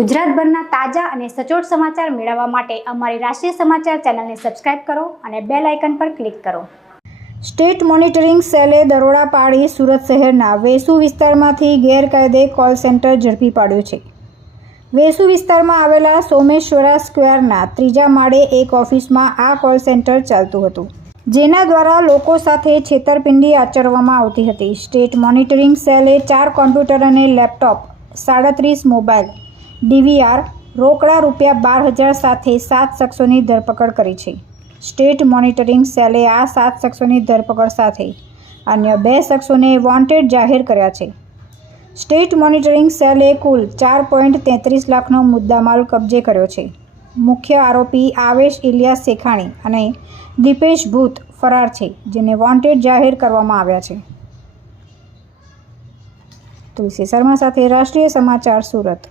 ગુજરાતભરના તાજા અને સચોટ સમાચાર મેળવવા માટે અમારી રાષ્ટ્રીય સમાચાર ચેનલને સબસ્ક્રાઇબ કરો અને બેલ આઇકન પર ક્લિક કરો। સ્ટેટ મોનિટરિંગ સેલે દરોડા પાડી સુરત શહેરના વેસુ વિસ્તારમાંથી ગેરકાયદે કોલ સેન્ટર ઝડપી પાડ્યું છે। વેસુ વિસ્તારમાં આવેલા સોમેશ્વરા સ્ક્વેરના ત્રીજા માળે એક ઓફિસમાં આ કોલ સેન્ટર ચાલતું હતું, જેના દ્વારા લોકો સાથે છેતરપિંડી આચરવામાં આવતી હતી। સ્ટેટ મોનિટરિંગ સેલે 4 કોમ્પ્યુટર અને લેપટોપ, 37 મોબાઈલ, DVR, રોકડા ₹12,000 સાથે 7 શખ્સોની ધરપકડ કરી છે। સ્ટેટ મોનિટરિંગ સેલે આ 7 શખ્સોની ધરપકડ સાથે અન્ય 2 શખ્સોને વોન્ટેડ જાહેર કર્યા છે। સ્ટેટ મોનિટરિંગ સેલે કુલ 4.33 લાખનો મુદ્દામાલ કબજે કર્યો છે। મુખ્ય આરોપી આવેશ ઇલિયાસ શેખાણી અને દીપેશ ભૂત ફરાર છે, જેને વોન્ટેડ જાહેર કરવામાં આવ્યા છે। તુલસી શર્મા સાથે રાષ્ટ્રીય સમાચાર, સુરત।